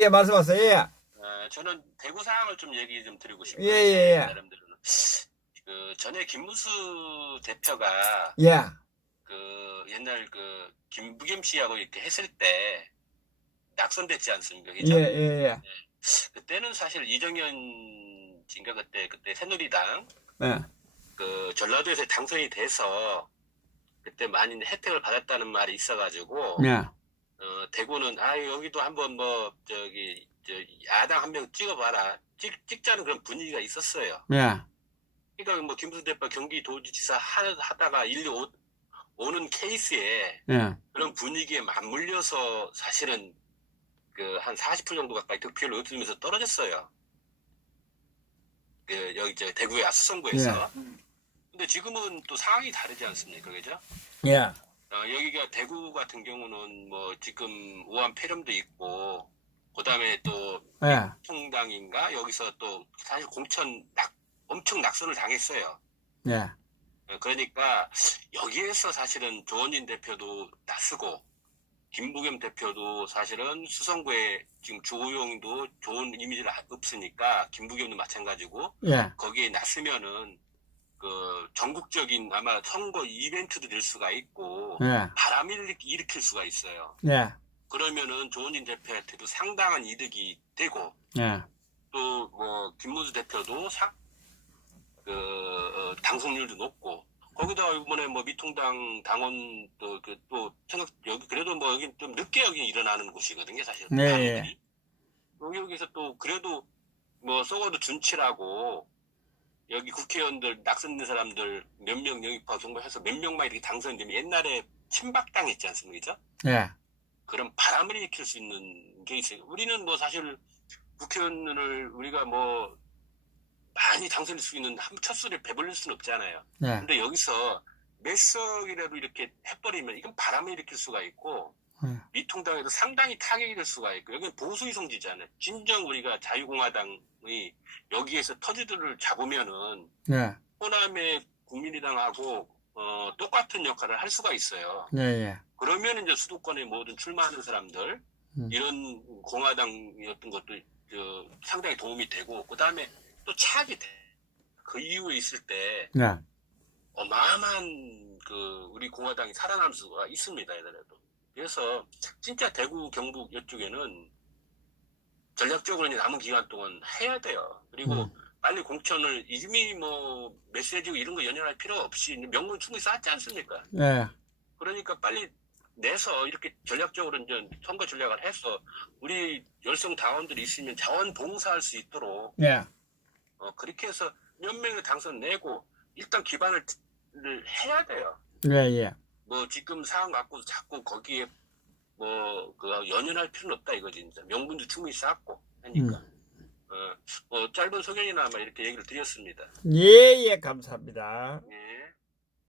예, 말씀하세요. 예. 어, 저는 대구 상황을 좀 얘기 좀 드리고 싶어요. 예, 예, 예. 나름대로는. 그 전에 김무수 대표가 예. 그 옛날 그 김부겸 씨하고 이렇게 했을 때 낙선됐지 않습니까? 그죠? 예, 예, 예. 그때는 사실 이정현 진가 그때 그때 새누리당 예. 그 전라도에서 당선이 돼서 그때 많이 혜택을 받았다는 말이 있어가지고 예. 어, 대구는 아 여기도 한번 뭐 저기 저 야당 한 명 찍어봐라 찍 찍자는 그런 분위기가 있었어요. 예. 그러니까 뭐 김부수 대표 경기도지사 하, 하다가 일리 오, 오는 케이스에 예. 그런 분위기에 맞물려서 사실은 그 한 40% 정도 가까이 득표를 얻으면서 떨어졌어요. 그 여기 저 대구의 아수성구에서. 근데 지금은 또 상황이 다르지 않습니까, 그죠? 예. 어, 여기가 대구 같은 경우는 뭐 지금 우한 폐렴도 있고, 그 다음에 또 예. 통당인가 여기서 또 사실 공천 낙 엄청 낙선을 당했어요. 예. 어, 그러니까 여기에서 사실은 조원진 대표도 나서고 김부겸 대표도 사실은 수성구에 지금 주호영도 좋은 이미지를 하- 없으니까 김부겸도 마찬가지고 예. 거기에 났으면은 그 전국적인 아마 선거 이벤트도 될 수가 있고 예. 바람을 일으킬 수가 있어요. 예. 그러면은 조원진 대표한테도 상당한 이득이 되고 예. 또뭐 김문수 대표도 사, 그 어, 당선율도 높고 거기다 이번에 뭐 미통당 당원 또그 또 생각 여기 그래도 뭐 여기 좀 늦게 여기 일어나는 곳이거든요 사실 네. 당원들이. 여기 여기서 또 그래도 뭐 썩어도 준치라고 여기 국회의원들 낙선된 사람들 몇 명 영입하고 선거해서 몇 명만 이렇게 당선되면 옛날에 친박당 있지 않습니까? 예. 그런 바람을 일으킬 수 있는 게 있어요. 우리는 뭐 사실 국회의원을 우리가 뭐 많이 당선될 수 있는 한 첫술에 배불릴 수는 없잖아요. 예. 근데 여기서 몇 석이라도 이렇게 해버리면 이건 바람을 일으킬 수가 있고 음. 미통당에도 상당히 타격이 될 수가 있고 여기는 보수 이성지잖아요. 진정 우리가 자유공화당이 여기에서 터지들을 잡으면은 예. 호남의 국민의당하고 어, 똑같은 역할을 할 수가 있어요. 예. 예. 그러면 이제 수도권에 모든 출마하는 사람들 음. 이런 공화당 이었던 것도 저, 상당히 도움이 되고 그 다음에 또 차악이 돼. 그 이후에 있을 때 예. 어마어마한 그 우리 공화당이 살아남을 수가 있습니다 얘들도 그래서 진짜 대구 경북 이쪽에는 전략적으로 이제 남은 기간 동안 해야 돼요 그리고 음. 빨리 공천을 이미 뭐 메시지고 이런 거 연연할 필요 없이 명분 충분히 쌓지 않습니까 예. 그러니까 빨리 내서 이렇게 전략적으로 이제 선거 전략을 해서 우리 열성 당원들이 있으면 자원 봉사할 수 있도록 예. 어, 그렇게 해서 몇 명의 당선 내고 일단 기반을 를 해야 돼요. 예. 예. 뭐 지금 상황 갖고 자꾸 거기에 뭐 그 연연할 필요는 없다 이거지 진짜 명분도 충분히 쌓고 하니까 어, 뭐 짧은 소견이나 마 이렇게 얘기를 드렸습니다. 예. 예. 감사합니다. 예.